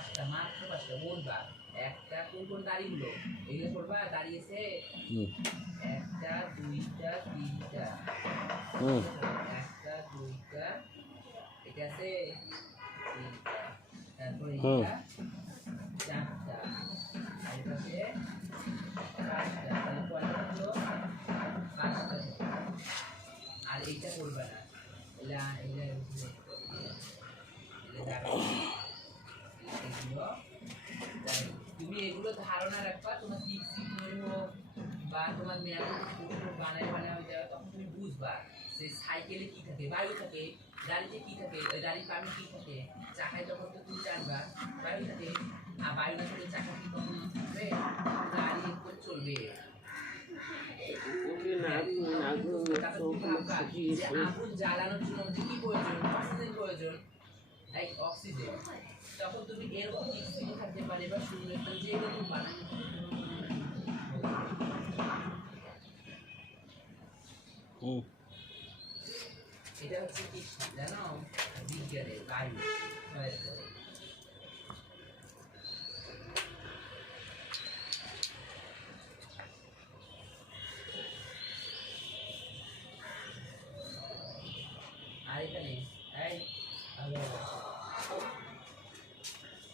পাঁচটা, মাত্র পাঁচটা গুনবা। একটা কোন কোন দাড়িগুলো এগুলো করবা, দাঁড়িয়েছে একটা দুইটা তিনটা, একটা দুইটা, এটা আছে তিনটা, তারপরে এটা চারটা, আর এটা আছে পাঁচটা, তাহলে কয়টা হলো? পাঁচটা। আর এইটা করবা না, এলা এলা এগুলো তুমি এগুলো ধারণা রাখবা। তোমার বা তোমার মেয়াদ বানায় বানায় হয়ে যাবে, তখন তুমি বুঝবা যে সাইকেলে কি থাকে, বায়ু থাকে, গাড়িতে কি থাকে, গাড়ির পানি কি থাকে, চাকায় তখন তো তুমি জানবা বায়ু থাকে। আর বায়ু না থাকলে চাকা কি তখন থাকবে, গাড়ি একটু চলবে। আগুন জ্বালানোর জন্য আমাদের কি প্রয়োজন? অক্সিজেন প্রয়োজন, অক্সিজেন। তখন তুমি এরকম স্থিতি থাকতে পারে বা শূন্যস্থান যে রকম বানানো, এটা হচ্ছে কি জানো, বিজ্ঞানের বায়ু।